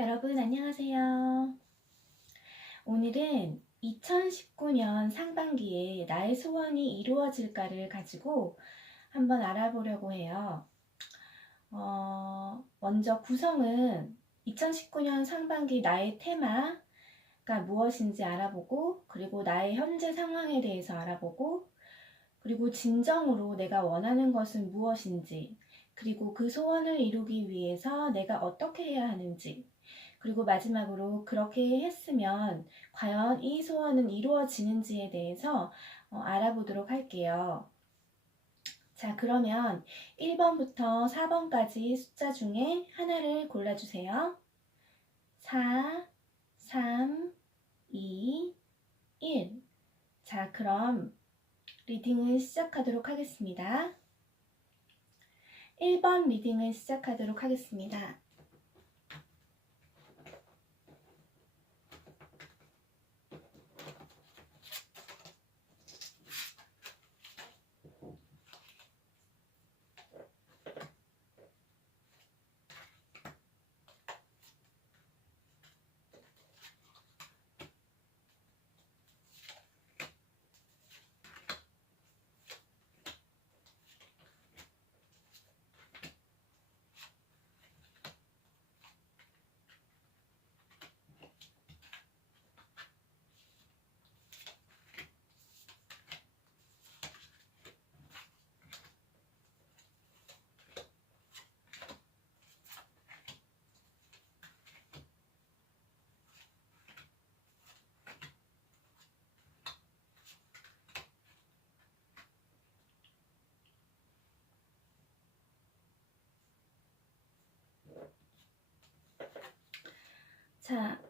여러분 안녕하세요. 오늘은 2019년 상반기에 나의 소원이 이루어질까를 가지고 한번 알아보려고 해요. 먼저 구성은 2019년 상반기 나의 테마가 무엇인지 알아보고, 그리고 나의 현재 상황에 대해서 알아보고, 그리고 진정으로 내가 원하는 것은 무엇인지, 그리고 그 소원을 이루기 위해서 내가 어떻게 해야 하는지, 그리고 마지막으로 그렇게 했으면 과연 이 소원은 이루어지는지에 대해서 알아보도록 할게요. 자, 그러면 1번부터 4번까지 숫자 중에 하나를 골라주세요. 4, 3, 2, 1. 자, 그럼 리딩을 시작하도록 하겠습니다. 1번 리딩을 시작하도록 하겠습니다. 자,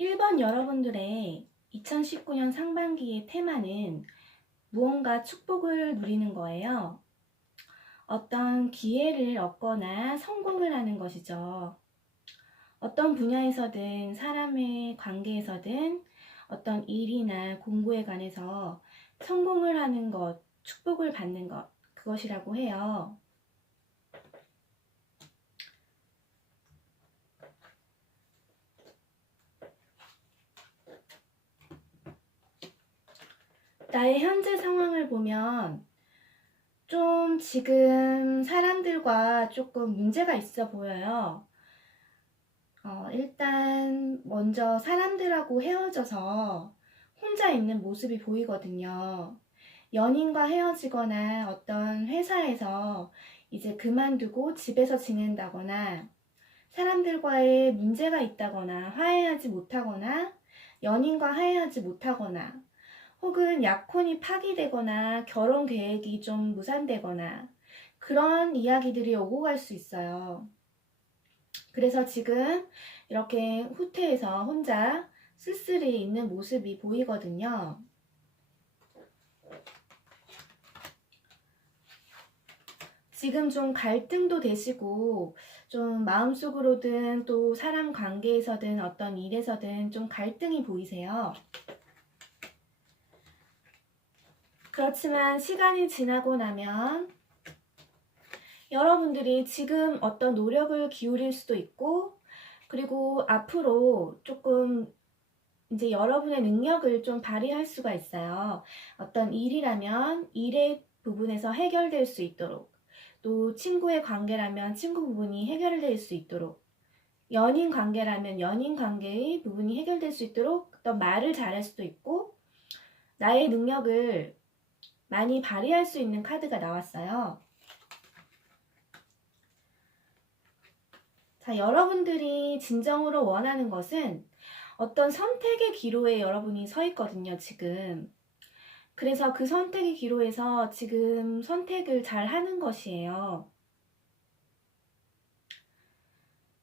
1번 여러분들의 2019년 상반기의 테마는 무언가 축복을 누리는 거예요. 어떤 기회를 얻거나 성공을 하는 것이죠. 어떤 분야에서든 사람의 관계에서든 어떤 일이나 공부에 관해서 성공을 하는 것, 축복을 받는 것, 그것이라고 해요. 나의 현재 상황을 보면 좀 지금 사람들과 조금 문제가 있어 보여요. 일단 먼저 사람들하고 헤어져서 혼자 있는 모습이 보이거든요. 연인과 헤어지거나 어떤 회사에서 이제 그만두고 집에서 지낸다거나, 사람들과의 문제가 있다거나 화해하지 못하거나, 연인과 화해하지 못하거나, 혹은 약혼이 파기되거나 결혼 계획이 좀 무산되거나, 그런 이야기들이 오고 갈 수 있어요. 그래서 지금 이렇게 후퇴해서 혼자 쓸쓸히 있는 모습이 보이거든요. 지금 좀 갈등도 되시고, 좀 마음속으로든 또 사람 관계에서든 어떤 일에서든 좀 갈등이 보이세요. 그렇지만 시간이 지나고 나면 여러분들이 지금 어떤 노력을 기울일 수도 있고, 그리고 앞으로 조금 이제 여러분의 능력을 좀 발휘할 수가 있어요. 어떤 일이라면 일의 부분에서 해결될 수 있도록, 또 친구의 관계라면 친구 부분이 해결될 수 있도록, 연인 관계라면 연인 관계의 부분이 해결될 수 있도록 어떤 말을 잘할 수도 있고, 나의 능력을 많이 발휘할 수 있는 카드가 나왔어요. 자, 여러분들이 진정으로 원하는 것은 어떤 선택의 기로에 여러분이 서 있거든요, 지금. 그래서 그 선택의 기로에서 지금 선택을 잘 하는 것이에요.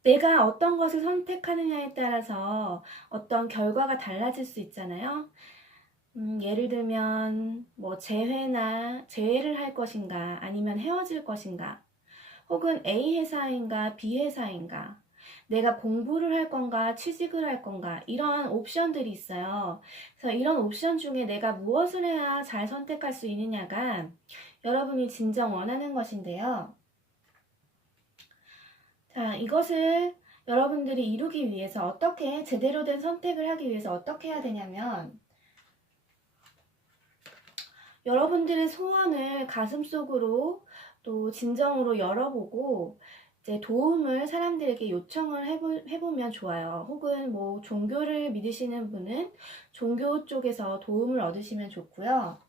내가 어떤 것을 선택하느냐에 따라서 어떤 결과가 달라질 수 있잖아요. 예를 들면 뭐 재회를 할 것인가, 아니면 헤어질 것인가, 혹은 A 회사인가 B 회사인가, 내가 공부를 할 건가 취직을 할 건가, 이런 옵션들이 있어요. 그래서 이런 옵션 중에 내가 무엇을 해야 잘 선택할 수 있느냐가 여러분이 진정 원하는 것인데요. 자, 이것을 여러분들이 이루기 위해서 어떻게 제대로 된 선택을 하기 위해서 어떻게 해야 되냐면 여러분들의 소원을 가슴속으로 또 진정으로 열어보고 이제 도움을 사람들에게 요청을 해보면 좋아요. 혹은 뭐 종교를 믿으시는 분은 종교 쪽에서 도움을 얻으시면 좋고요.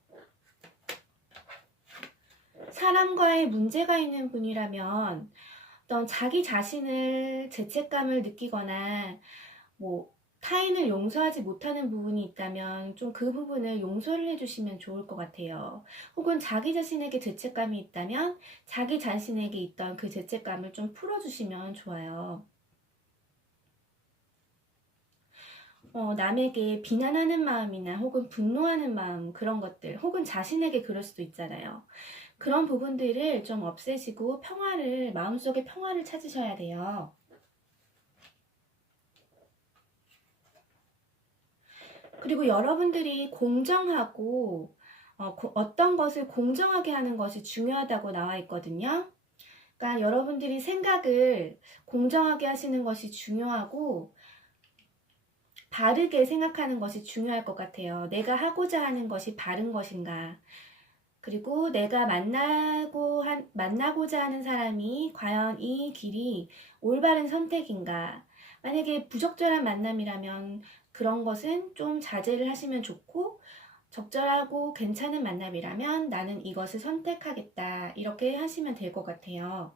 사람과의 문제가 있는 분이라면 어떤 자기 자신을 죄책감을 느끼거나 뭐 타인을 용서하지 못하는 부분이 있다면 좀 그 부분을 용서를 해주시면 좋을 것 같아요. 혹은 자기 자신에게 죄책감이 있다면 자기 자신에게 있던 그 죄책감을 좀 풀어주시면 좋아요. 남에게 비난하는 마음이나 혹은 분노하는 마음, 그런 것들, 혹은 자신에게 그럴 수도 있잖아요. 그런 부분들을 좀 없애시고 마음속에 평화를 찾으셔야 돼요. 그리고 여러분들이 공정하고 어떤 것을 공정하게 하는 것이 중요하다고 나와 있거든요. 그러니까 여러분들이 생각을 공정하게 하시는 것이 중요하고 바르게 생각하는 것이 중요할 것 같아요. 내가 하고자 하는 것이 바른 것인가? 그리고 내가 만나고자 하는 사람이 과연 이 길이 올바른 선택인가? 만약에 부적절한 만남이라면 그런 것은 좀 자제를 하시면 좋고, 적절하고 괜찮은 만남이라면 나는 이것을 선택하겠다. 이렇게 하시면 될 것 같아요.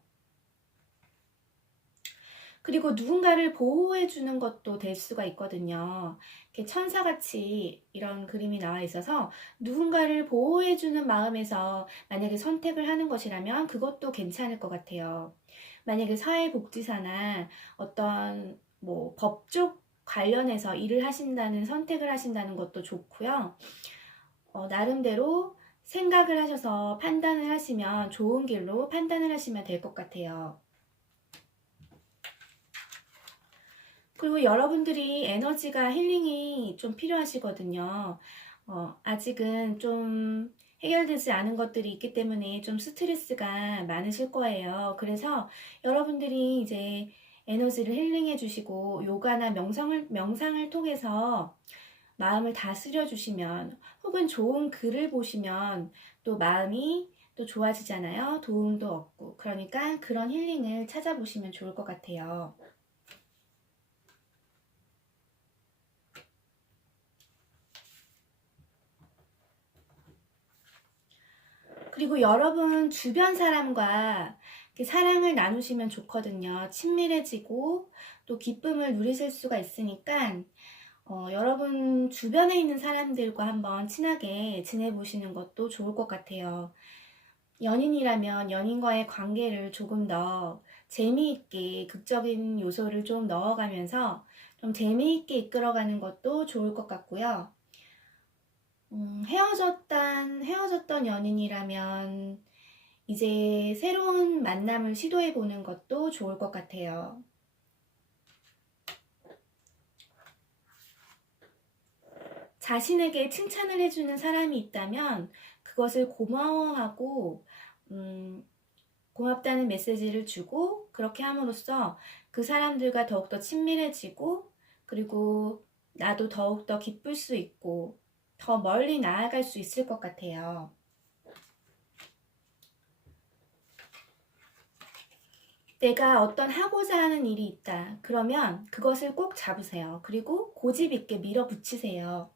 그리고 누군가를 보호해 주는 것도 될 수가 있거든요. 이렇게 천사같이 이런 그림이 나와 있어서 누군가를 보호해 주는 마음에서 만약에 선택을 하는 것이라면 그것도 괜찮을 것 같아요. 만약에 사회복지사나 어떤 뭐 법적 관련해서 일을 하신다는 선택을 하신다는 것도 좋고요. 나름대로 생각을 하셔서 판단을 하시면 좋은 길로 판단을 하시면 될 것 같아요. 그리고 여러분들이 에너지가 힐링이 좀 필요하시거든요. 아직은 좀 해결되지 않은 것들이 있기 때문에 좀 스트레스가 많으실 거예요. 그래서 여러분들이 이제 에너지를 힐링해 주시고 요가나 명상을 통해서 마음을 다스려 주시면 혹은 좋은 글을 보시면 또 마음이 또 좋아지잖아요. 도움도 얻고. 그러니까 그런 힐링을 찾아보시면 좋을 것 같아요. 그리고 여러분 주변 사람과 사랑을 나누시면 좋거든요. 친밀해지고 또 기쁨을 누리실 수가 있으니까 여러분 주변에 있는 사람들과 한번 친하게 지내보시는 것도 좋을 것 같아요. 연인이라면 연인과의 관계를 조금 더 재미있게 극적인 요소를 좀 넣어가면서 좀 재미있게 이끌어가는 것도 좋을 것 같고요. 헤어졌던 연인이라면 이제 새로운 만남을 시도해 보는 것도 좋을 것 같아요. 자신에게 칭찬을 해주는 사람이 있다면 그것을 고마워하고, 고맙다는 메시지를 주고, 그렇게 함으로써 그 사람들과 더욱더 친밀해지고, 그리고 나도 더욱더 기쁠 수 있고, 더 멀리 나아갈 수 있을 것 같아요. 내가 어떤 하고자 하는 일이 있다. 그러면 그것을 꼭 잡으세요. 그리고 고집 있게 밀어붙이세요.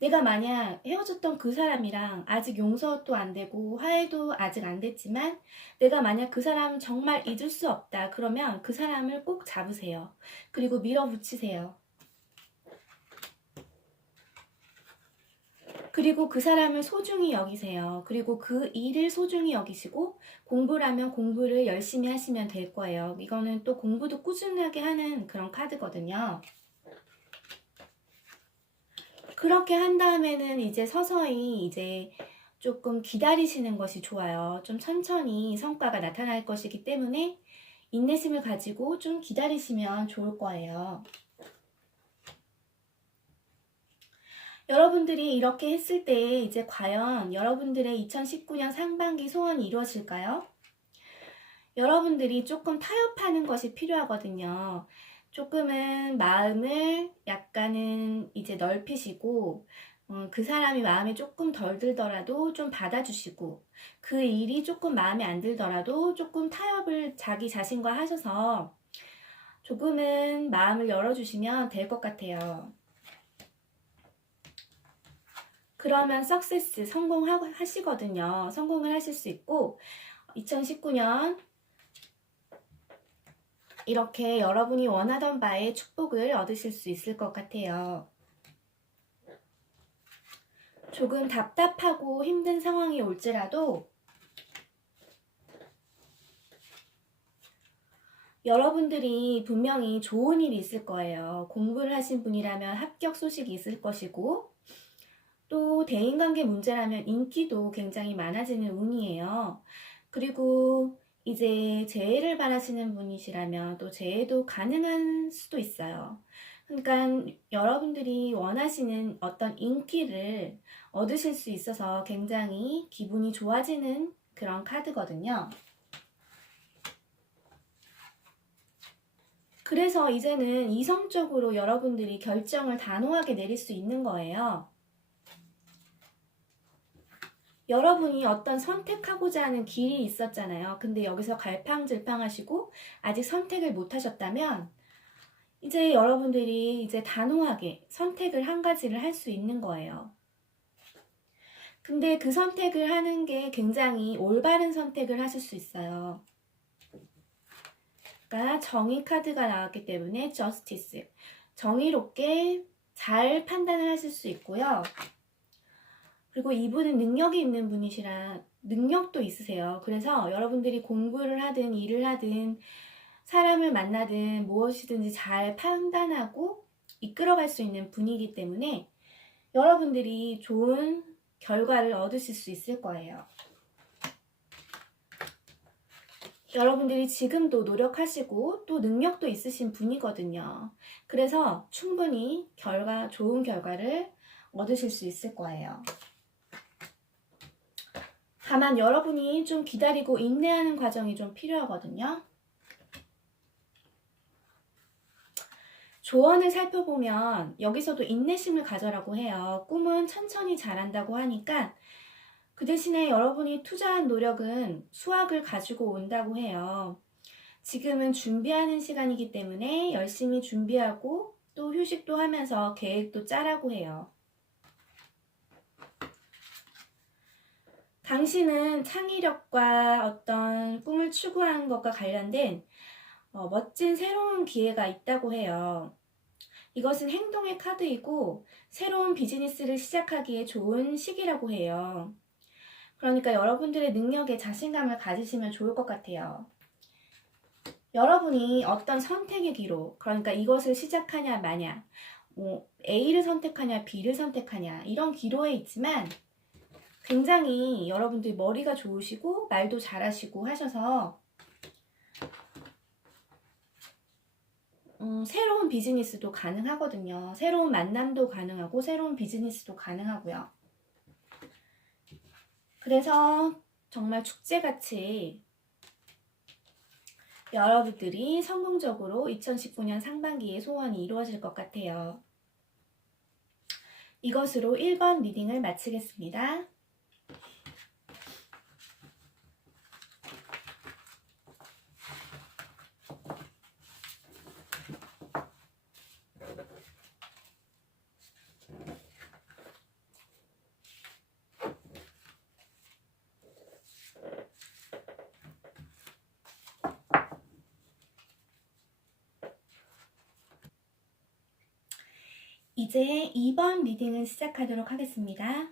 내가 만약 헤어졌던 그 사람이랑 아직 용서도 안 되고 화해도 아직 안 됐지만 내가 만약 그 사람을 정말 잊을 수 없다. 그러면 그 사람을 꼭 잡으세요. 그리고 밀어붙이세요. 그리고 그 사람을 소중히 여기세요. 그리고 그 일을 소중히 여기시고 공부라면 공부를 열심히 하시면 될 거예요. 이거는 또 공부도 꾸준하게 하는 그런 카드거든요. 그렇게 한 다음에는 이제 서서히 이제 조금 기다리시는 것이 좋아요. 좀 천천히 성과가 나타날 것이기 때문에 인내심을 가지고 좀 기다리시면 좋을 거예요. 여러분들이 이렇게 했을 때 이제 과연 여러분들의 2019년 상반기 소원이 이루어질까요? 여러분들이 조금 타협하는 것이 필요하거든요. 조금은 마음을 약간은 이제 넓히시고, 그 사람이 마음에 조금 덜 들더라도 좀 받아주시고, 그 일이 조금 마음에 안 들더라도 조금 타협을 자기 자신과 하셔서 조금은 마음을 열어주시면 될 것 같아요. 그러면 석세스, 성공하시거든요. 성공을 하실 수 있고, 2019년 이렇게 여러분이 원하던 바에 축복을 얻으실 수 있을 것 같아요. 조금 답답하고 힘든 상황이 올지라도 여러분들이 분명히 좋은 일이 있을 거예요. 공부를 하신 분이라면 합격 소식이 있을 것이고, 또 대인관계 문제라면 인기도 굉장히 많아지는 운이에요. 그리고 이제 재해를 바라시는 분이시라면 또 재해도 가능한 수도 있어요. 그러니까 여러분들이 원하시는 어떤 인기를 얻으실 수 있어서 굉장히 기분이 좋아지는 그런 카드거든요. 그래서 이제는 이성적으로 여러분들이 결정을 단호하게 내릴 수 있는 거예요. 여러분이 어떤 선택하고자 하는 길이 있었잖아요. 근데 여기서 갈팡질팡하시고 아직 선택을 못 하셨다면 이제 여러분들이 이제 단호하게 선택을 한 가지를 할 수 있는 거예요. 근데 그 선택을 하는 게 굉장히 올바른 선택을 하실 수 있어요. 그러니까 정의 카드가 나왔기 때문에 저스티스, 정의롭게 잘 판단을 하실 수 있고요. 그리고 이분은 능력이 있는 분이시라 능력도 있으세요. 그래서 여러분들이 공부를 하든 일을 하든 사람을 만나든 무엇이든지 잘 판단하고 이끌어갈 수 있는 분이기 때문에 여러분들이 좋은 결과를 얻으실 수 있을 거예요. 여러분들이 지금도 노력하시고 또 능력도 있으신 분이거든요. 그래서 충분히 좋은 결과를 얻으실 수 있을 거예요. 다만 여러분이 좀 기다리고 인내하는 과정이 좀 필요하거든요. 조언을 살펴보면 여기서도 인내심을 가져라고 해요. 꿈은 천천히 자란다고 하니까 그 대신에 여러분이 투자한 노력은 수확을 가지고 온다고 해요. 지금은 준비하는 시간이기 때문에 열심히 준비하고 또 휴식도 하면서 계획도 짜라고 해요. 당신은 창의력과 어떤 꿈을 추구하는 것과 관련된 멋진 새로운 기회가 있다고 해요. 이것은 행동의 카드이고 새로운 비즈니스를 시작하기에 좋은 시기라고 해요. 그러니까 여러분들의 능력에 자신감을 가지시면 좋을 것 같아요. 여러분이 어떤 선택의 기로, 그러니까 이것을 시작하냐 마냐, A를 선택하냐 B를 선택하냐 이런 기로에 있지만 굉장히 여러분들이 머리가 좋으시고 말도 잘하시고 하셔서 새로운 비즈니스도 가능하거든요. 새로운 만남도 가능하고 새로운 비즈니스도 가능하고요. 그래서 정말 축제같이 여러분들이 성공적으로 2019년 상반기에 소원이 이루어질 것 같아요. 이것으로 1번 리딩을 마치겠습니다. 이제 2번 리딩을 시작하도록 하겠습니다.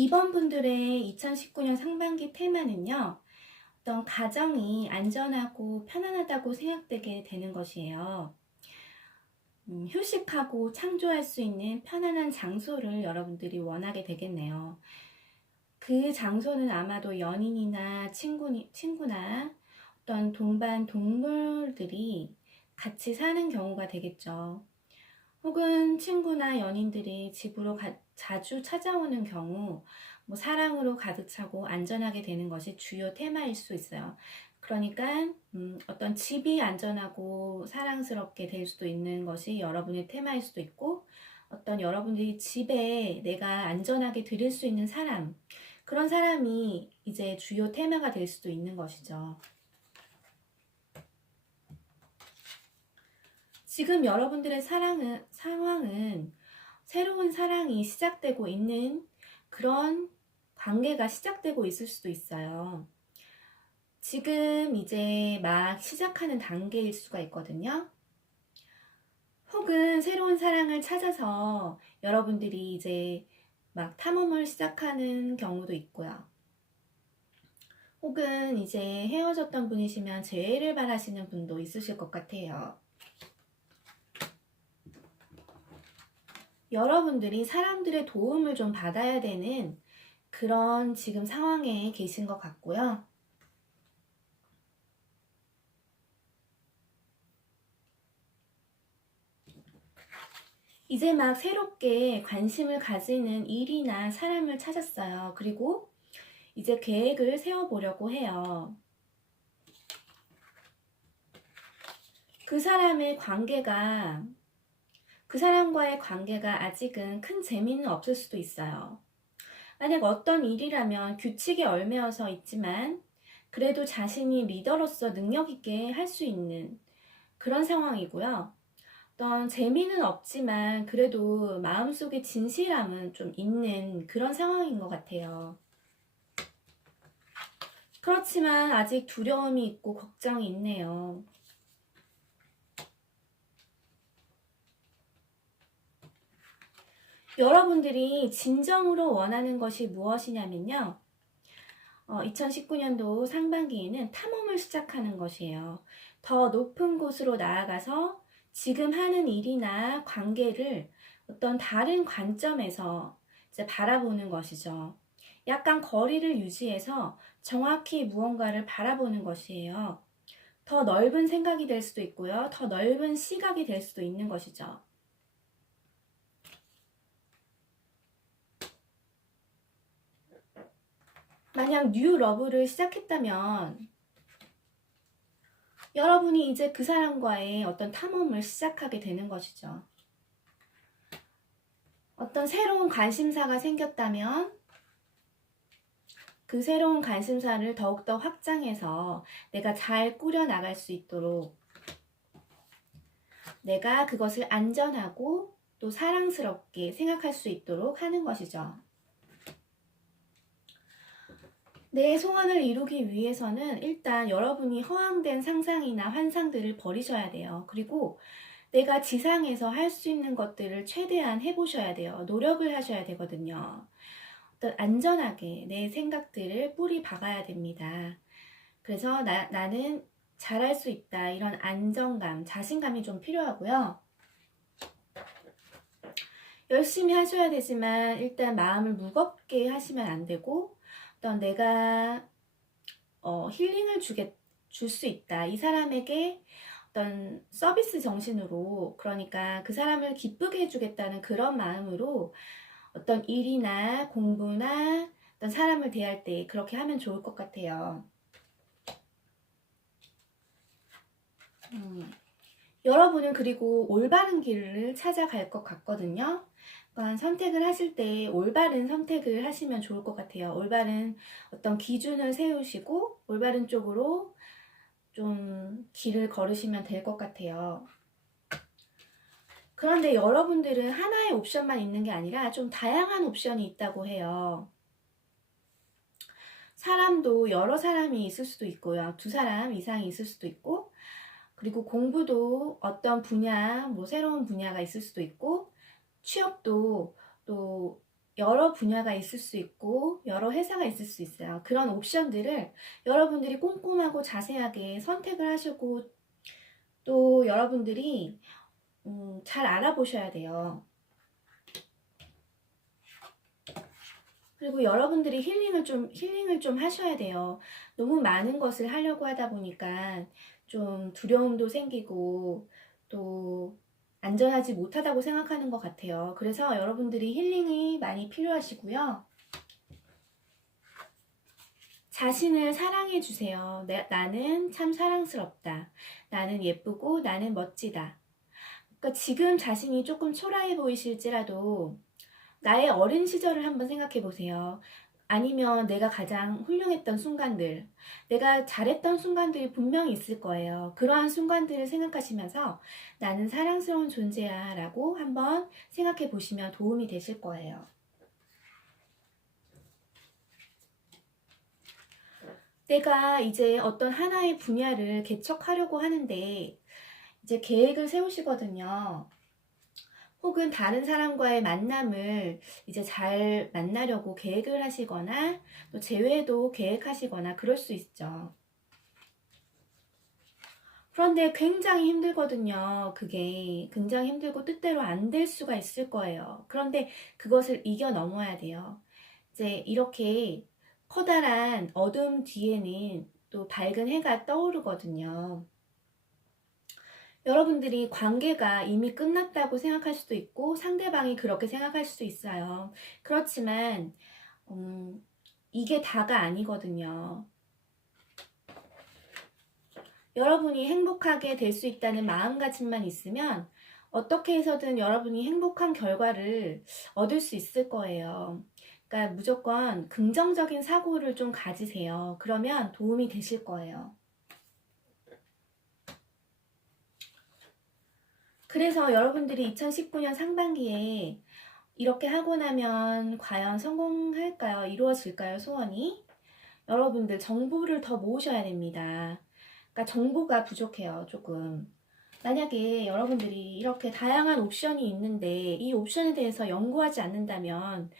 이번 분들의 2019년 상반기 테마는요, 어떤 가정이 안전하고 편안하다고 생각되게 되는 것이에요. 휴식하고 창조할 수 있는 편안한 장소를 여러분들이 원하게 되겠네요. 그 장소는 아마도 연인이나 친구나 어떤 동반 동물들이 같이 사는 경우가 되겠죠. 혹은 친구나 연인들이 집으로 자주 찾아오는 경우, 뭐 사랑으로 가득 차고 안전하게 되는 것이 주요 테마일 수 있어요. 그러니까 어떤 집이 안전하고 사랑스럽게 될 수도 있는 것이 여러분의 테마일 수도 있고, 어떤 여러분들이 집에 내가 안전하게 들일 수 있는 사람, 그런 사람이 이제 주요 테마가 될 수도 있는 것이죠. 지금 여러분들의 상황은 새로운 사랑이 시작되고 있는 그런 관계가 시작되고 있을 수도 있어요. 지금 이제 막 시작하는 단계일 수가 있거든요. 혹은 새로운 사랑을 찾아서 여러분들이 이제 막 탐험을 시작하는 경우도 있고요. 혹은 이제 헤어졌던 분이시면 재회를 바라시는 분도 있으실 것 같아요. 여러분들이 사람들의 도움을 좀 받아야 되는 그런 지금 상황에 계신 것 같고요. 이제 막 새롭게 관심을 가지는 일이나 사람을 찾았어요. 그리고 이제 계획을 세워보려고 해요. 그 사람과의 관계가 아직은 큰 재미는 없을 수도 있어요. 만약 어떤 일이라면 규칙에 얽매여서 있지만 그래도 자신이 리더로서 능력 있게 할 수 있는 그런 상황이고요. 어떤 재미는 없지만 그래도 마음속에 진실함은 좀 있는 그런 상황인 것 같아요. 그렇지만 아직 두려움이 있고 걱정이 있네요. 여러분들이 진정으로 원하는 것이 무엇이냐면요. 2019년도 상반기에는 탐험을 시작하는 것이에요. 더 높은 곳으로 나아가서 지금 하는 일이나 관계를 어떤 다른 관점에서 이제 바라보는 것이죠. 약간 거리를 유지해서 정확히 무언가를 바라보는 것이에요. 더 넓은 생각이 될 수도 있고요. 더 넓은 시각이 될 수도 있는 것이죠. 만약 뉴 러브를 시작했다면 여러분이 이제 그 사람과의 어떤 탐험을 시작하게 되는 것이죠. 어떤 새로운 관심사가 생겼다면 그 새로운 관심사를 더욱더 확장해서 내가 잘 꾸려나갈 수 있도록 내가 그것을 안전하고 또 사랑스럽게 생각할 수 있도록 하는 것이죠. 내 소원을 이루기 위해서는 일단 여러분이 허황된 상상이나 환상들을 버리셔야 돼요. 그리고 내가 지상에서 할 수 있는 것들을 최대한 해보셔야 돼요. 노력을 하셔야 되거든요. 어떤 안전하게 내 생각들을 뿌리 박아야 됩니다. 그래서 나는 잘할 수 있다. 이런 안정감, 자신감이 좀 필요하고요. 열심히 하셔야 되지만 일단 마음을 무겁게 하시면 안 되고 어떤 내가 힐링을 줄 수 있다. 이 사람에게 어떤 서비스 정신으로, 그러니까 그 사람을 기쁘게 해주겠다는 그런 마음으로 어떤 일이나 공부나 어떤 사람을 대할 때 그렇게 하면 좋을 것 같아요. 여러분은 그리고 올바른 길을 찾아갈 것 같거든요. 그러니까 선택을 하실 때 올바른 선택을 하시면 좋을 것 같아요. 올바른 어떤 기준을 세우시고 올바른 쪽으로 좀 길을 걸으시면 될 것 같아요. 그런데 여러분들은 하나의 옵션만 있는 게 아니라 좀 다양한 옵션이 있다고 해요. 사람도 여러 사람이 있을 수도 있고요. 2사람 이상이 있을 수도 있고, 그리고 공부도 어떤 분야, 뭐 새로운 분야가 있을 수도 있고, 취업도 또 여러 분야가 있을 수 있고 여러 회사가 있을 수 있어요. 그런 옵션들을 여러분들이 꼼꼼하고 자세하게 선택을 하시고 또 여러분들이 잘 알아보셔야 돼요. 그리고 여러분들이 힐링을 좀 하셔야 돼요. 너무 많은 것을 하려고 하다 보니까 좀 두려움도 생기고 또 안전하지 못하다고 생각하는 것 같아요. 그래서 여러분들이 힐링이 많이 필요하시고요. 자신을 사랑해 주세요. 나는 참 사랑스럽다. 나는 예쁘고 나는 멋지다. 그러니까 지금 자신이 조금 초라해 보이실지라도 나의 어린 시절을 한번 생각해 보세요. 아니면 내가 가장 훌륭했던 순간들, 내가 잘했던 순간들이 분명히 있을 거예요. 그러한 순간들을 생각하시면서 나는 사랑스러운 존재야 라고 한번 생각해 보시면 도움이 되실 거예요. 내가 이제 어떤 하나의 분야를 개척하려고 하는데 이제 계획을 세우시거든요. 혹은 다른 사람과의 만남을 이제 잘 만나려고 계획을 하시거나 또 재회도 계획하시거나 그럴 수 있죠. 그런데 굉장히 힘들거든요. 그게 굉장히 힘들고 뜻대로 안 될 수가 있을 거예요. 그런데 그것을 이겨 넘어야 돼요. 이제 이렇게 커다란 어둠 뒤에는 또 밝은 해가 떠오르거든요. 여러분들이 관계가 이미 끝났다고 생각할 수도 있고 상대방이 그렇게 생각할 수도 있어요. 그렇지만 이게 다가 아니거든요. 여러분이 행복하게 될 수 있다는 마음가짐만 있으면 어떻게 해서든 여러분이 행복한 결과를 얻을 수 있을 거예요. 그러니까 무조건 긍정적인 사고를 좀 가지세요. 그러면 도움이 되실 거예요. 그래서 여러분들이 2019년 상반기에 이렇게 하고 나면 과연 성공할까요? 이루어질까요? 소원이? 여러분들 정보를 더 모으셔야 됩니다. 그러니까 정보가 부족해요, 조금. 만약에 여러분들이 이렇게 다양한 옵션이 있는데 이 옵션에 대해서 연구하지 않는다면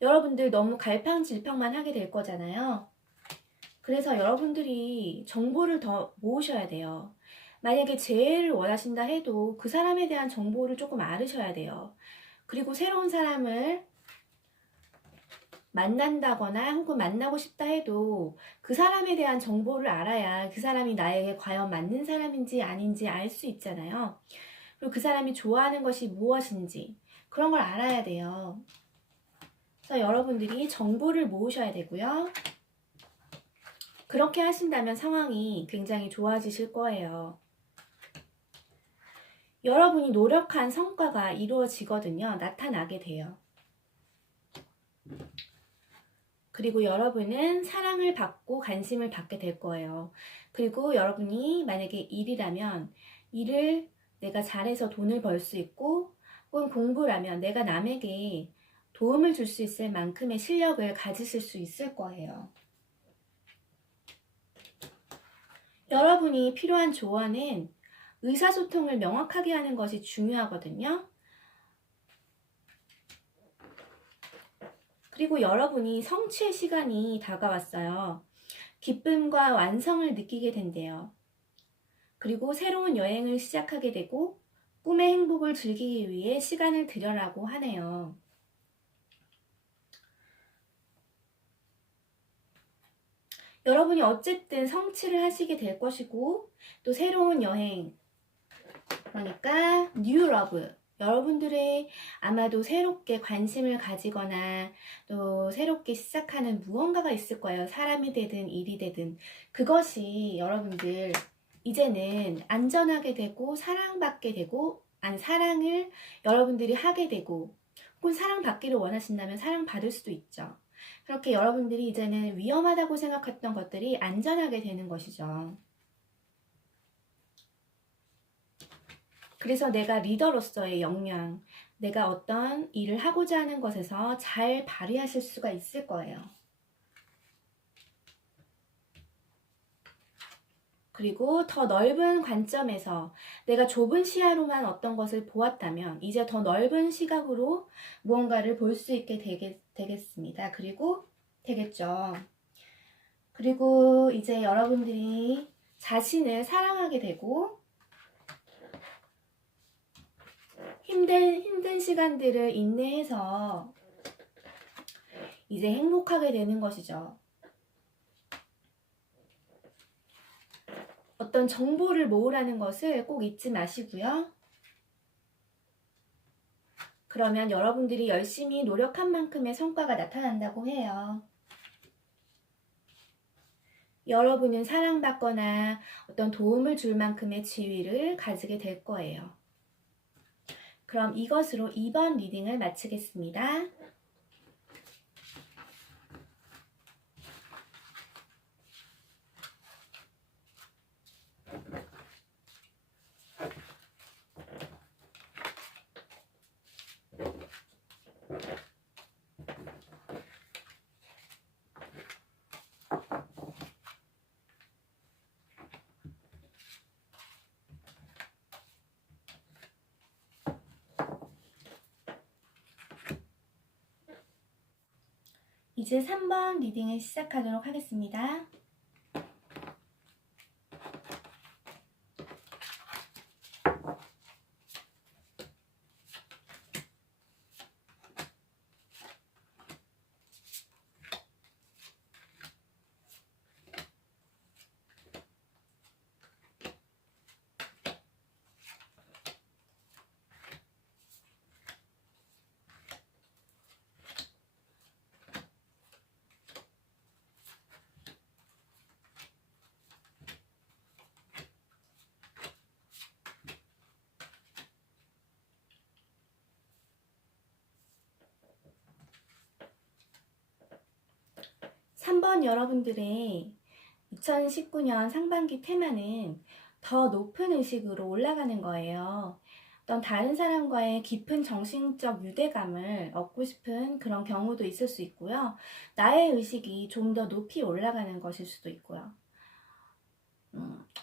여러분들 너무 갈팡질팡만 하게 될 거잖아요. 그래서 여러분들이 정보를 더 모으셔야 돼요. 만약에 재해를 원하신다 해도 그 사람에 대한 정보를 조금 알으셔야 돼요. 그리고 새로운 사람을 만난다거나 혹은 만나고 싶다 해도 그 사람에 대한 정보를 알아야 그 사람이 나에게 과연 맞는 사람인지 아닌지 알 수 있잖아요. 그리고 그 사람이 좋아하는 것이 무엇인지 그런 걸 알아야 돼요. 그래서 여러분들이 정보를 모으셔야 되고요. 그렇게 하신다면 상황이 굉장히 좋아지실 거예요. 여러분이 노력한 성과가 이루어지거든요. 나타나게 돼요. 그리고 여러분은 사랑을 받고 관심을 받게 될 거예요. 그리고 여러분이 만약에 일이라면 일을 내가 잘해서 돈을 벌 수 있고 혹은 공부라면 내가 남에게 도움을 줄 수 있을 만큼의 실력을 가지실 수 있을 거예요. 여러분이 필요한 조언은 의사소통을 명확하게 하는 것이 중요하거든요. 그리고 여러분이 성취의 시간이 다가왔어요. 기쁨과 완성을 느끼게 된대요. 그리고 새로운 여행을 시작하게 되고 꿈의 행복을 즐기기 위해 시간을 들여라고 하네요. 여러분이 어쨌든 성취를 하시게 될 것이고 또 새로운 여행, 그러니까 뉴 러브, 여러분들의 아마도 새롭게 관심을 가지거나 또 새롭게 시작하는 무언가가 있을 거예요. 사람이 되든 일이 되든. 그것이 여러분들 이제는 안전하게 되고 사랑받게 되고 사랑을 여러분들이 하게 되고 혹은 사랑받기를 원하신다면 사랑받을 수도 있죠. 그렇게 여러분들이 이제는 위험하다고 생각했던 것들이 안전하게 되는 것이죠. 그래서 내가 리더로서의 역량, 내가 어떤 일을 하고자 하는 것에서 잘 발휘하실 수가 있을 거예요. 그리고 더 넓은 관점에서 내가 좁은 시야로만 어떤 것을 보았다면 이제 더 넓은 시각으로 무언가를 볼 수 있게 되겠습니다. 그리고 되겠죠. 그리고 이제 여러분들이 자신을 사랑하게 되고 힘든 시간들을 인내해서 이제 행복하게 되는 것이죠. 어떤 정보를 모으라는 것을 꼭 잊지 마시고요. 그러면 여러분들이 열심히 노력한 만큼의 성과가 나타난다고 해요. 여러분은 사랑받거나 어떤 도움을 줄 만큼의 지위를 가지게 될 거예요. 그럼 이것으로 2번 리딩을 마치겠습니다. 이제 3번 리딩을 시작하도록 하겠습니다. 삼 번 여러분들의 2019년 상반기 테마는 더 높은 의식으로 올라가는 거예요. 어떤 다른 사람과의 깊은 정신적 유대감을 얻고 싶은 그런 경우도 있을 수 있고요. 나의 의식이 좀 더 높이 올라가는 것일 수도 있고요.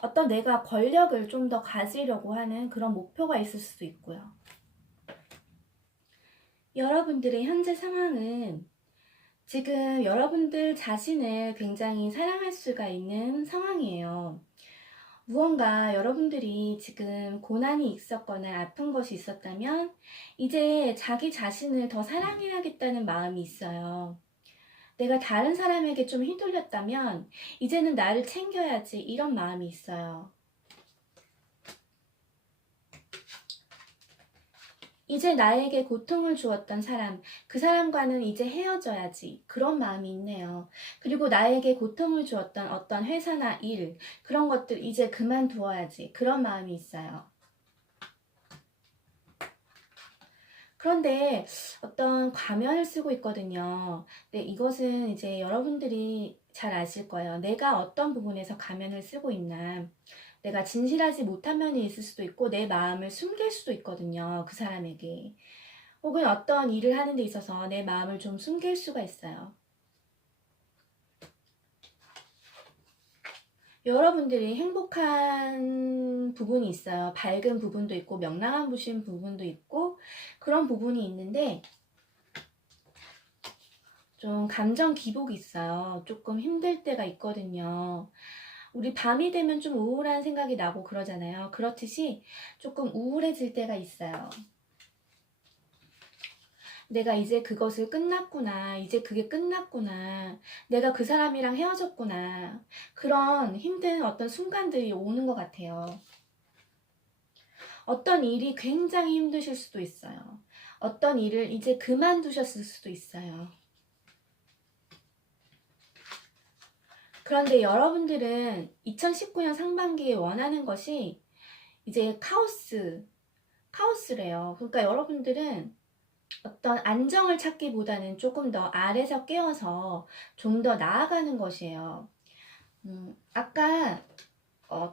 어떤 내가 권력을 좀 더 가지려고 하는 그런 목표가 있을 수도 있고요. 여러분들의 현재 상황은 지금 여러분들 자신을 굉장히 사랑할 수가 있는 상황이에요. 무언가 여러분들이 지금 고난이 있었거나 아픈 것이 있었다면 이제 자기 자신을 더 사랑해야겠다는 마음이 있어요. 내가 다른 사람에게 좀 휘둘렸다면 이제는 나를 챙겨야지, 이런 마음이 있어요. 이제 나에게 고통을 주었던 사람, 그 사람과는 이제 헤어져야지, 그런 마음이 있네요. 그리고 나에게 고통을 주었던 어떤 회사나 일, 그런 것들 이제 그만두어야지, 그런 마음이 있어요. 그런데 어떤 과면을 쓰고 있거든요. 근데 이것은 이제 여러분들이 잘 아실 거예요. 내가 어떤 부분에서 가면을 쓰고 있나. 내가 진실하지 못한 면이 있을 수도 있고 내 마음을 숨길 수도 있거든요. 그 사람에게. 혹은 어떤 일을 하는 데 있어서 내 마음을 좀 숨길 수가 있어요. 여러분들이 행복한 부분이 있어요. 밝은 부분도 있고 명랑한 부분도 있고 그런 부분이 있는데 좀 감정 기복이 있어요. 조금 힘들 때가 있거든요. 우리 밤이 되면 좀 우울한 생각이 나고 그러잖아요. 그렇듯이 조금 우울해질 때가 있어요. 내가 이제 그것을 끝났구나. 이제 그게 끝났구나. 내가 그 사람이랑 헤어졌구나. 그런 힘든 어떤 순간들이 오는 것 같아요. 어떤 일이 굉장히 힘드실 수도 있어요. 어떤 일을 이제 그만두셨을 수도 있어요. 그런데 여러분들은 2019년 상반기에 원하는 것이 이제 카오스래요. 그러니까 여러분들은 어떤 안정을 찾기보다는 조금 더 아래서 깨어서 좀 더 나아가는 것이에요. 아까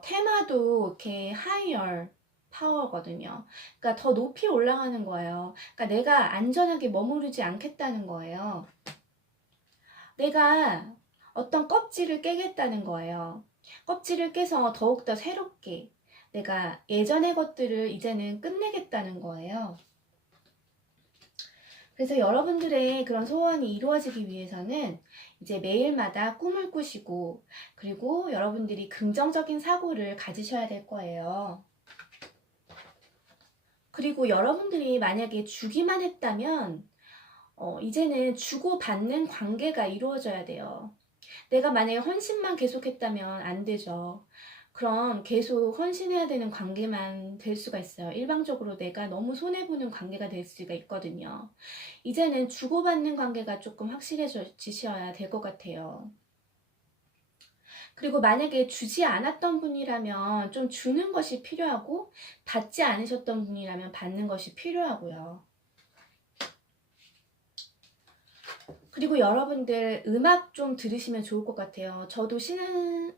테마도 이렇게 higher 파워거든요. 그러니까 더 높이 올라가는 거예요. 그러니까 내가 안전하게 머무르지 않겠다는 거예요. 내가 어떤 껍질을 깨겠다는 거예요. 껍질을 깨서 더욱더 새롭게 내가 예전의 것들을 이제는 끝내겠다는 거예요. 그래서 여러분들의 그런 소원이 이루어지기 위해서는 이제 매일마다 꿈을 꾸시고, 그리고 여러분들이 긍정적인 사고를 가지셔야 될 거예요. 그리고 여러분들이 만약에 주기만 했다면 이제는 주고받는 관계가 이루어져야 돼요. 내가 만약에 헌신만 계속했다면 안 되죠. 그럼 계속 헌신해야 되는 관계만 될 수가 있어요. 일방적으로 내가 너무 손해보는 관계가 될 수가 있거든요. 이제는 주고받는 관계가 조금 확실해지셔야 될 것 같아요. 그리고 만약에 주지 않았던 분이라면 좀 주는 것이 필요하고, 받지 않으셨던 분이라면 받는 것이 필요하고요. 그리고 여러분들 음악 좀 들으시면 좋을 것 같아요. 저도 쉬는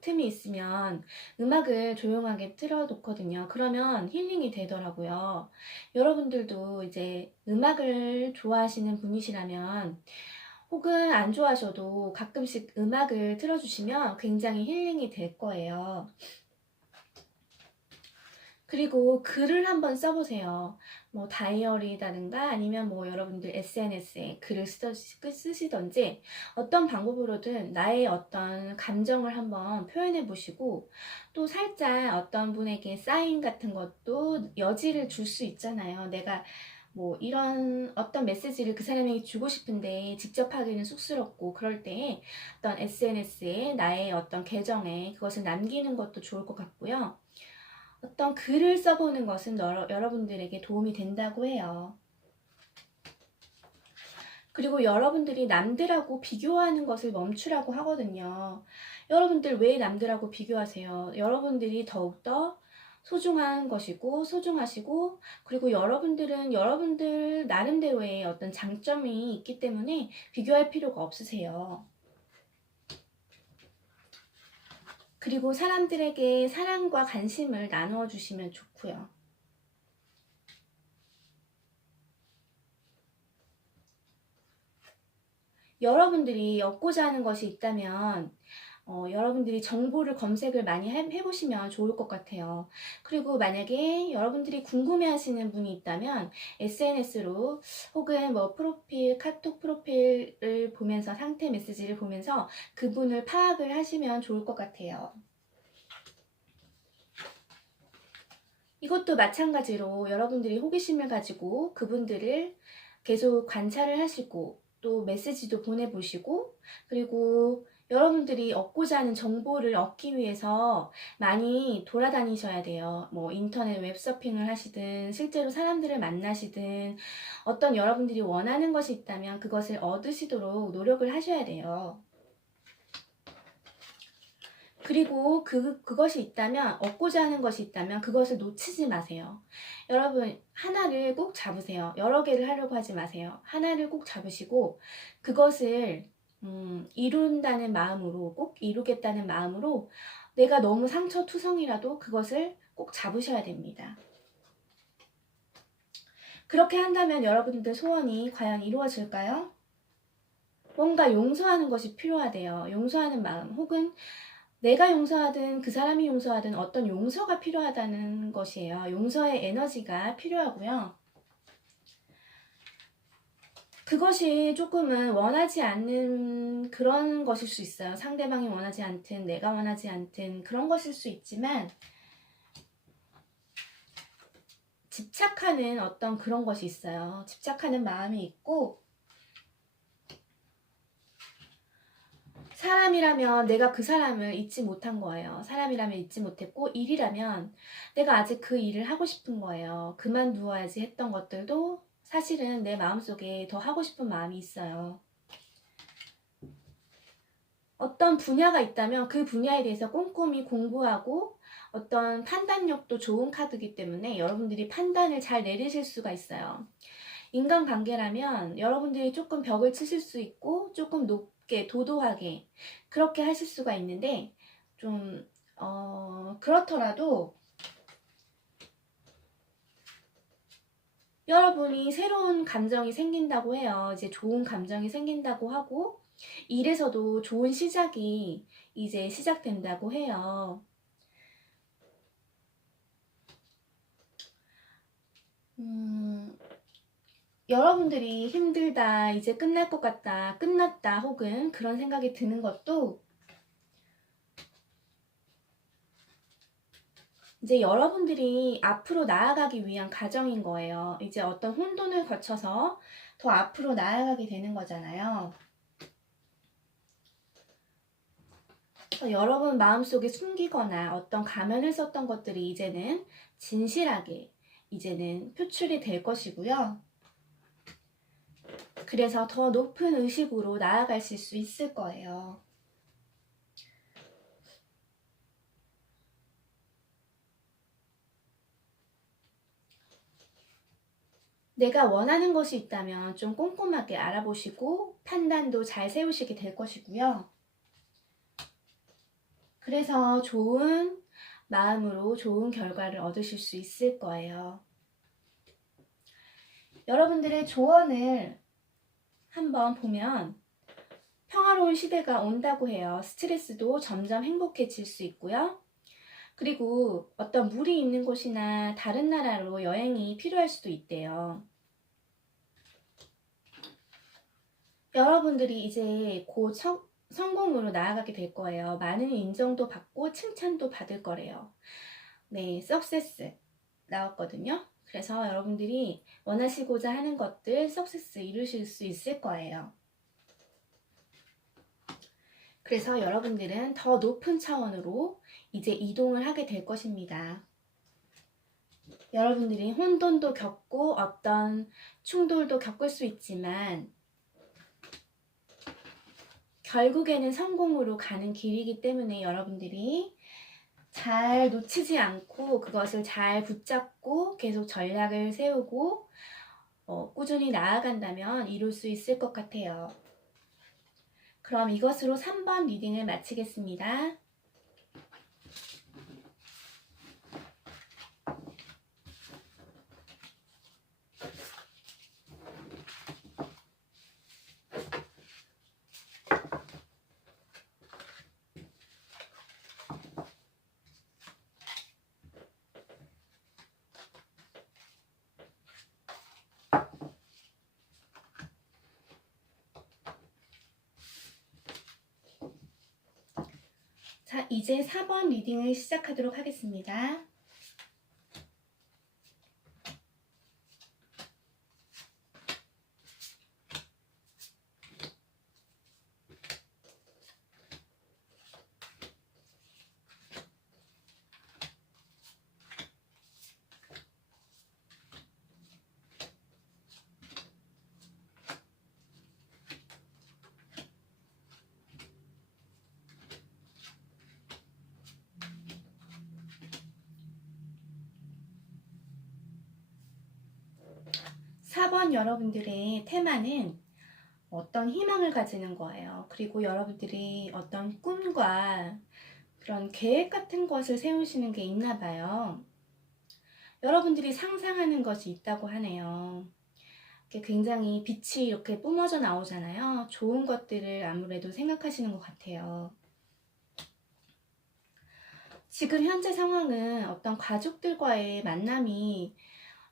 틈이 있으면 음악을 조용하게 틀어놓거든요. 그러면 힐링이 되더라고요. 여러분들도 이제 음악을 좋아하시는 분이시라면, 혹은 안 좋아하셔도 가끔씩 음악을 틀어주시면 굉장히 힐링이 될 거예요. 그리고 글을 한번 써보세요. 다이어리라든가 아니면 여러분들 SNS에 글을 쓰시던지, 어떤 방법으로든 나의 어떤 감정을 한번 표현해 보시고, 또 살짝 어떤 분에게 사인 같은 것도 여지를 줄 수 있잖아요. 내가 이런 어떤 메시지를 그 사람에게 주고 싶은데 직접 하기는 쑥스럽고, 그럴 때 어떤 SNS에 나의 어떤 계정에 그것을 남기는 것도 좋을 것 같고요. 어떤 글을 써보는 것은 여러분들에게 도움이 된다고 해요. 그리고 여러분들이 남들하고 비교하는 것을 멈추라고 하거든요. 여러분들 왜 남들하고 비교하세요? 여러분들이 더욱더 소중한 것이고 소중하시고, 그리고 여러분들은 여러분들 나름대로의 어떤 장점이 있기 때문에 비교할 필요가 없으세요. 그리고 사람들에게 사랑과 관심을 나누어 주시면 좋고요. 여러분들이 얻고자 하는 것이 있다면 여러분들이 정보를 검색을 많이 해보시면 좋을 것 같아요. 그리고 만약에 여러분들이 궁금해하시는 분이 있다면 SNS로, 혹은 카톡 프로필을 보면서, 상태 메시지를 보면서 그분을 파악을 하시면 좋을 것 같아요. 이것도 마찬가지로 여러분들이 호기심을 가지고 그분들을 계속 관찰을 하시고, 또 메시지도 보내보시고, 그리고 여러분들이 얻고자 하는 정보를 얻기 위해서 많이 돌아다니셔야 돼요. 인터넷 웹서핑을 하시든 실제로 사람들을 만나시든, 어떤 여러분들이 원하는 것이 있다면 그것을 얻으시도록 노력을 하셔야 돼요. 그리고 그것이 있다면, 얻고자 하는 것이 있다면 그것을 놓치지 마세요. 여러분, 하나를 꼭 잡으세요. 여러 개를 하려고 하지 마세요. 하나를 꼭 잡으시고, 그것을 이룬다는 마음으로, 꼭 이루겠다는 마음으로, 내가 너무 상처투성이라도 그것을 꼭 잡으셔야 됩니다. 그렇게 한다면 여러분들 소원이 과연 이루어질까요? 뭔가 용서하는 것이 필요하대요. 용서하는 마음, 혹은 내가 용서하든 그 사람이 용서하든 어떤 용서가 필요하다는 것이에요. 용서의 에너지가 필요하고요. 그것이 조금은 원하지 않는 그런 것일 수 있어요. 상대방이 원하지 않든 내가 원하지 않든 그런 것일 수 있지만, 집착하는 어떤 그런 것이 있어요. 집착하는 마음이 있고, 사람이라면 내가 그 사람을 잊지 못한 거예요. 사람이라면 잊지 못했고, 일이라면 내가 아직 그 일을 하고 싶은 거예요. 그만두어야지 했던 것들도 사실은 내 마음속에 더 하고 싶은 마음이 있어요. 어떤 분야가 있다면 그 분야에 대해서 꼼꼼히 공부하고, 어떤 판단력도 좋은 카드이기 때문에 여러분들이 판단을 잘 내리실 수가 있어요. 인간관계라면 여러분들이 조금 벽을 치실 수 있고, 조금 높게 도도하게 그렇게 하실 수가 있는데, 좀 그렇더라도 여러분이 새로운 감정이 생긴다고 해요. 이제 좋은 감정이 생긴다고 하고, 일에서도 좋은 시작이 이제 시작된다고 해요. 여러분들이 힘들다, 이제 끝날 것 같다, 끝났다, 혹은 그런 생각이 드는 것도 이제 여러분들이 앞으로 나아가기 위한 과정인 거예요. 이제 어떤 혼돈을 거쳐서 더 앞으로 나아가게 되는 거잖아요. 여러분 마음속에 숨기거나 어떤 가면을 썼던 것들이 이제는 진실하게 이제는 표출이 될 것이고요. 그래서 더 높은 의식으로 나아가실 수 있을 거예요. 내가 원하는 것이 있다면 좀 꼼꼼하게 알아보시고 판단도 잘 세우시게 될 것이고요. 그래서 좋은 마음으로 좋은 결과를 얻으실 수 있을 거예요. 여러분들의 조언을 한번 보면 평화로운 시대가 온다고 해요. 스트레스도 점점 행복해질 수 있고요. 그리고 어떤 물이 있는 곳이나 다른 나라로 여행이 필요할 수도 있대요. 여러분들이 이제 곧 성공으로 나아가게 될 거예요. 많은 인정도 받고 칭찬도 받을 거래요. 네, 석세스 나왔거든요. 그래서 여러분들이 원하시고자 하는 것들 석세스 이루실 수 있을 거예요. 그래서 여러분들은 더 높은 차원으로 이제 이동을 하게 될 것입니다. 여러분들이 혼돈도 겪고 어떤 충돌도 겪을 수 있지만 결국에는 성공으로 가는 길이기 때문에 여러분들이 잘 놓치지 않고 그것을 잘 붙잡고 계속 전략을 세우고 꾸준히 나아간다면 이룰 수 있을 것 같아요. 그럼 이것으로 3번 리딩을 마치겠습니다. 자, 이제 4번 리딩을 시작하도록 하겠습니다. (4번) 여러분들의 테마는 어떤 희망을 가지는 거예요. 그리고 여러분들이 어떤 꿈과 그런 계획 같은 것을 세우시는 게 있나 봐요. 여러분들이 상상하는 것이 있다고 하네요. 굉장히 빛이 이렇게 뿜어져 나오잖아요. 좋은 것들을 아무래도 생각하시는 것 같아요. 지금 현재 상황은 어떤 가족들과의 만남이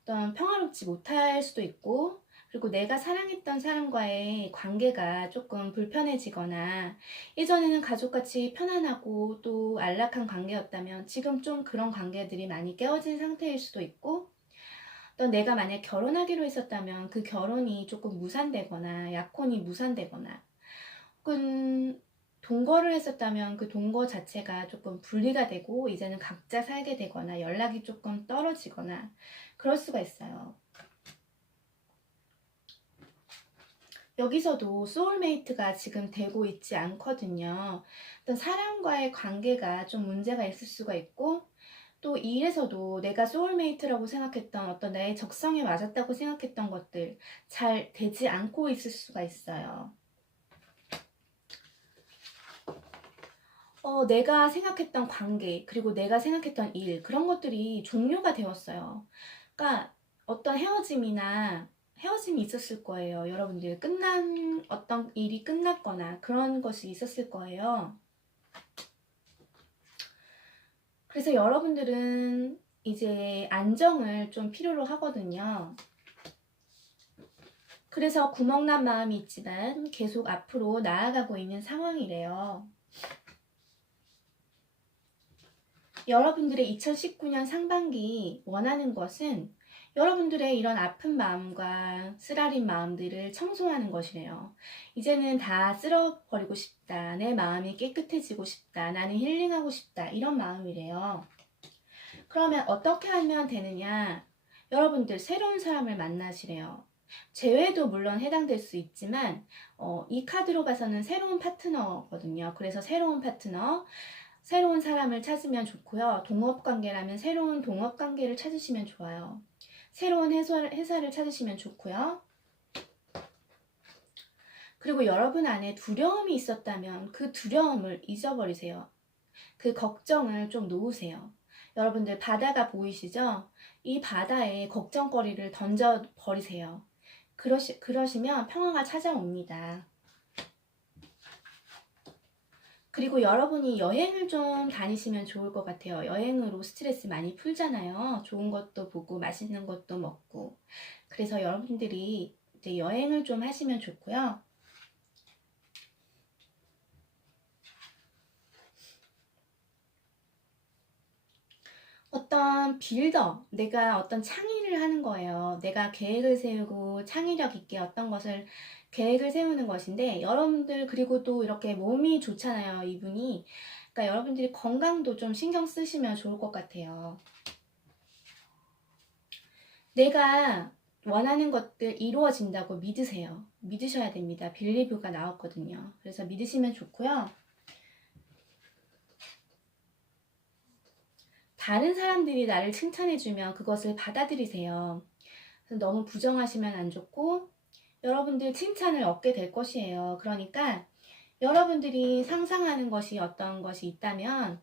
어떤 평화롭지 못할 수도 있고, 그리고 내가 사랑했던 사람과의 관계가 조금 불편해지거나, 예전에는 가족같이 편안하고 또 안락한 관계였다면 지금 좀 그런 관계들이 많이 깨어진 상태일 수도 있고, 또 내가 만약 결혼하기로 했었다면 그 결혼이 조금 무산되거나 약혼이 무산되거나, 혹은 동거를 했었다면 그 동거 자체가 조금 분리가 되고 이제는 각자 살게 되거나 연락이 조금 떨어지거나 그럴 수가 있어요. 여기서도 소울메이트가 지금 되고 있지 않거든요. 어떤 사람과의 관계가 좀 문제가 있을 수가 있고, 또 일에서도 내가 소울메이트라고 생각했던 어떤 나의 적성에 맞았다고 생각했던 것들 잘 되지 않고 있을 수가 있어요. 내가 생각했던 관계, 그리고 내가 생각했던 일, 그런 것들이 종료가 되었어요. 그러니까 어떤 헤어짐이 헤어짐이 있었을 거예요. 여러분들 어떤 일이 끝났거나 그런 것이 있었을 거예요. 그래서 여러분들은 이제 안정을 좀 필요로 하거든요. 그래서 구멍난 마음이 있지만 계속 앞으로 나아가고 있는 상황이래요. 여러분들의 2019년 상반기 원하는 것은 여러분들의 이런 아픈 마음과 쓰라린 마음들을 청소하는 것이래요. 이제는 다 쓸어버리고 싶다. 내 마음이 깨끗해지고 싶다. 나는 힐링하고 싶다. 이런 마음이래요. 그러면 어떻게 하면 되느냐? 여러분들 새로운 사람을 만나시래요. 재회도 물론 해당될 수 있지만 이 카드로 봐서는 새로운 파트너거든요. 그래서 새로운 파트너, 새로운 사람을 찾으면 좋고요. 동업관계라면 새로운 동업관계를 찾으시면 좋아요. 새로운 회사를 찾으시면 좋고요. 그리고 여러분 안에 두려움이 있었다면 그 두려움을 잊어버리세요. 그 걱정을 좀 놓으세요. 여러분들 바다가 보이시죠? 이 바다에 걱정거리를 던져버리세요. 그러시면 평화가 찾아옵니다. 그리고 여러분이 여행을 좀 다니시면 좋을 것 같아요. 여행으로 스트레스 많이 풀잖아요. 좋은 것도 보고 맛있는 것도 먹고. 그래서 여러분들이 이제 여행을 좀 하시면 좋고요. 어떤 내가 어떤 창의를 하는 거예요. 내가 계획을 세우고 창의력 있게 어떤 것을 계획을 세우는 것인데, 여러분들 그리고 또 이렇게 몸이 좋잖아요, 이분이. 그러니까 여러분들이 건강도 좀 신경 쓰시면 좋을 것 같아요. 내가 원하는 것들 이루어진다고 믿으세요. 믿으셔야 됩니다. 빌리브가 나왔거든요. 그래서 믿으시면 좋고요. 다른 사람들이 나를 칭찬해주면 그것을 받아들이세요. 너무 부정하시면 안 좋고, 여러분들 칭찬을 얻게 될 것이에요. 그러니까 여러분들이 상상하는 것이 어떤 것이 있다면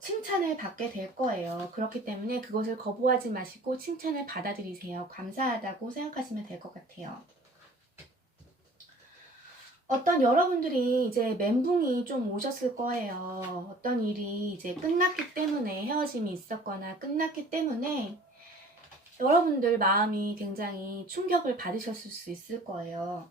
칭찬을 받게 될 거예요. 그렇기 때문에 그것을 거부하지 마시고 칭찬을 받아들이세요. 감사하다고 생각하시면 될 것 같아요. 어떤 여러분들이 이제 멘붕이 좀 오셨을 거예요. 어떤 일이 이제 끝났기 때문에, 헤어짐이 있었거나 끝났기 때문에 여러분들 마음이 굉장히 충격을 받으셨을 수 있을 거예요.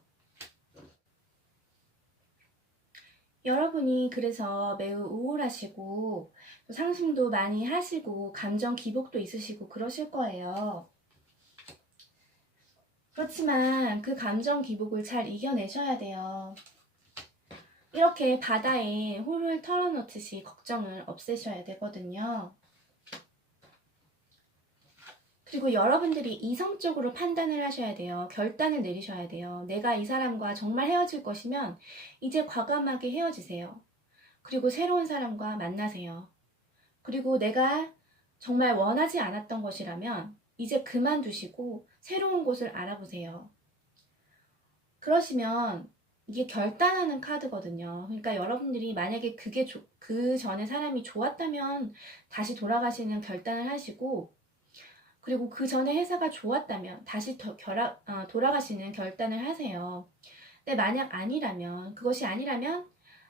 여러분이 그래서 매우 우울하시고 상심도 많이 하시고 감정 기복도 있으시고 그러실 거예요. 그렇지만 그 감정 기복을 잘 이겨내셔야 돼요. 이렇게 바다에 홀을 털어놓듯이 걱정을 없애셔야 되거든요. 그리고 여러분들이 이성적으로 판단을 하셔야 돼요. 결단을 내리셔야 돼요. 내가 이 사람과 정말 헤어질 것이면 이제 과감하게 헤어지세요. 그리고 새로운 사람과 만나세요. 그리고 내가 정말 원하지 않았던 것이라면 이제 그만두시고 새로운 곳을 알아보세요. 그러시면 이게 결단하는 카드거든요. 그러니까 여러분들이 만약에 그 전에 사람이 좋았다면 다시 돌아가시는 결단을 하시고, 그리고 그 전에 회사가 좋았다면 다시 돌아가시는 결단을 하세요. 근데 만약 그것이 아니라면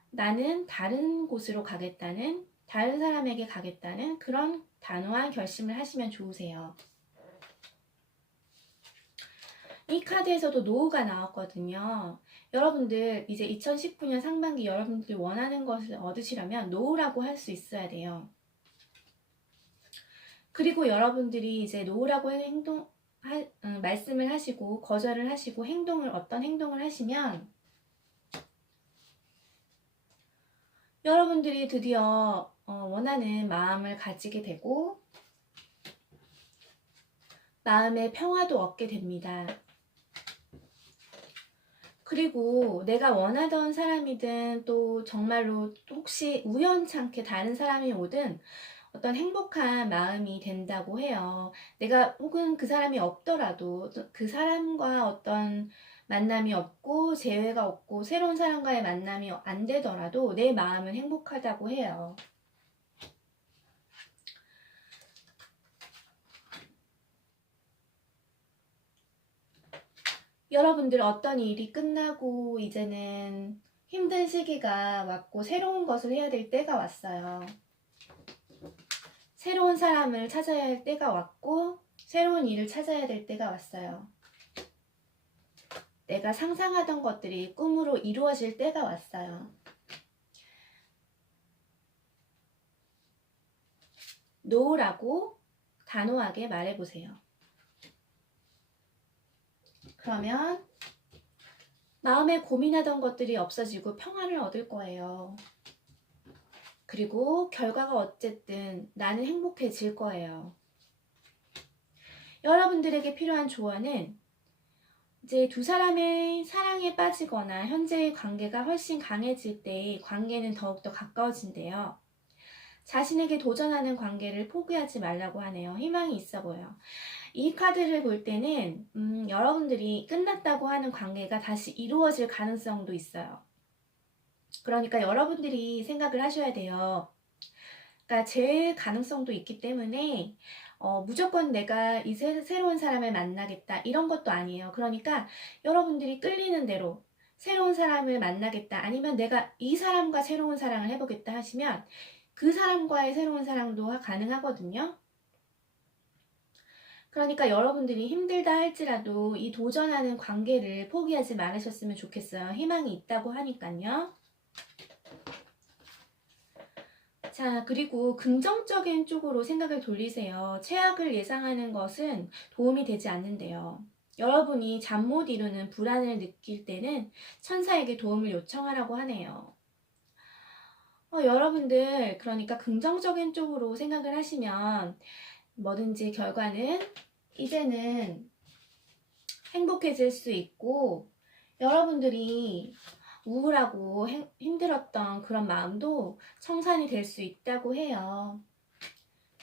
나는 다른 곳으로 가겠다는, 다른 사람에게 가겠다는 그런 단호한 결심을 하시면 좋으세요. 이 카드에서도 노우가 나왔거든요. 여러분들 이제 2019년 상반기 여러분들이 원하는 것을 얻으시려면 노우라고 할 수 있어야 돼요. 그리고 여러분들이 이제 노우라고 말씀을 하시고 거절을 하시고 어떤 행동을 하시면 여러분들이 드디어 원하는 마음을 가지게 되고 마음의 평화도 얻게 됩니다. 그리고 내가 원하던 사람이든 또 정말로 혹시 우연찮게 다른 사람이 오든 어떤 행복한 마음이 된다고 해요. 내가 혹은 그 사람이 없더라도 그 사람과 어떤 만남이 없고 재회가 없고 새로운 사람과의 만남이 안 되더라도 내 마음은 행복하다고 해요. 여러분들 어떤 일이 끝나고 이제는 힘든 시기가 왔고 새로운 것을 해야 될 때가 왔어요. 새로운 사람을 찾아야 할 때가 왔고 새로운 일을 찾아야 될 때가 왔어요. 내가 상상하던 것들이 꿈으로 이루어질 때가 왔어요. 노라고 단호하게 말해보세요. 그러면 마음에 고민하던 것들이 없어지고 평안을 얻을 거예요. 그리고 결과가 어쨌든 나는 행복해질 거예요. 여러분들에게 필요한 조언은 이제 두 사람의 사랑에 빠지거나 현재의 관계가 훨씬 강해질 때 관계는 더욱더 가까워진대요. 자신에게 도전하는 관계를 포기하지 말라고 하네요. 희망이 있어 보여요. 이 카드를 볼 때는 여러분들이 끝났다고 하는 관계가 다시 이루어질 가능성도 있어요. 그러니까 여러분들이 생각을 하셔야 돼요. 그러니까 제 가능성도 있기 때문에 무조건 내가 이 새로운 사람을 만나겠다 이런 것도 아니에요. 그러니까 여러분들이 끌리는 대로 새로운 사람을 만나겠다 아니면 내가 이 사람과 새로운 사랑을 해보겠다 하시면 그 사람과의 새로운 사랑도 가능하거든요. 그러니까 여러분들이 힘들다 할지라도 이 도전하는 관계를 포기하지 말으셨으면 좋겠어요. 희망이 있다고 하니까요. 자, 그리고 긍정적인 쪽으로 생각을 돌리세요. 최악을 예상하는 것은 도움이 되지 않는데요. 여러분이 잠 못 이루는 불안을 느낄 때는 천사에게 도움을 요청하라고 하네요. 여러분들 그러니까 긍정적인 쪽으로 생각을 하시면 뭐든지 결과는 이제는 행복해질 수 있고 여러분들이 우울하고 힘들었던 그런 마음도 청산이 될 수 있다고 해요.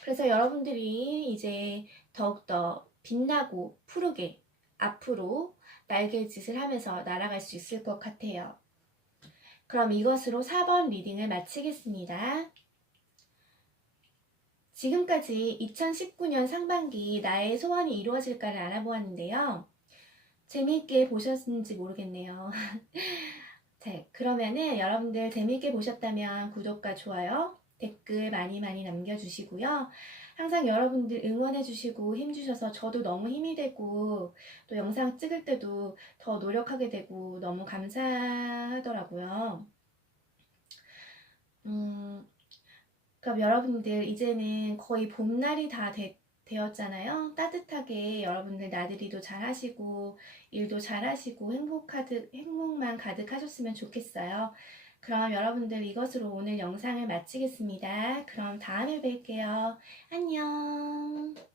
그래서 여러분들이 이제 더욱더 빛나고 푸르게 앞으로 날갯짓을 하면서 날아갈 수 있을 것 같아요. 그럼 이것으로 4번 리딩을 마치겠습니다. 지금까지 2019년 상반기 나의 소원이 이루어질까를 알아보았는데요. 재미있게 보셨는지 모르겠네요. 자, 그러면은 여러분들 재미있게 보셨다면 구독과 좋아요, 댓글 많이 남겨주시고요. 항상 여러분들 응원해주시고 힘주셔서 저도 너무 힘이 되고 또 영상 찍을 때도 더 노력하게 되고 너무 감사하더라고요. 그럼 여러분들 이제는 거의 봄날이 다 되었잖아요. 따뜻하게 여러분들 나들이도 잘 하시고 일도 잘 하시고 행복만 가득하셨으면 좋겠어요. 그럼 여러분들 이것으로 오늘 영상을 마치겠습니다. 그럼 다음에 뵐게요. 안녕.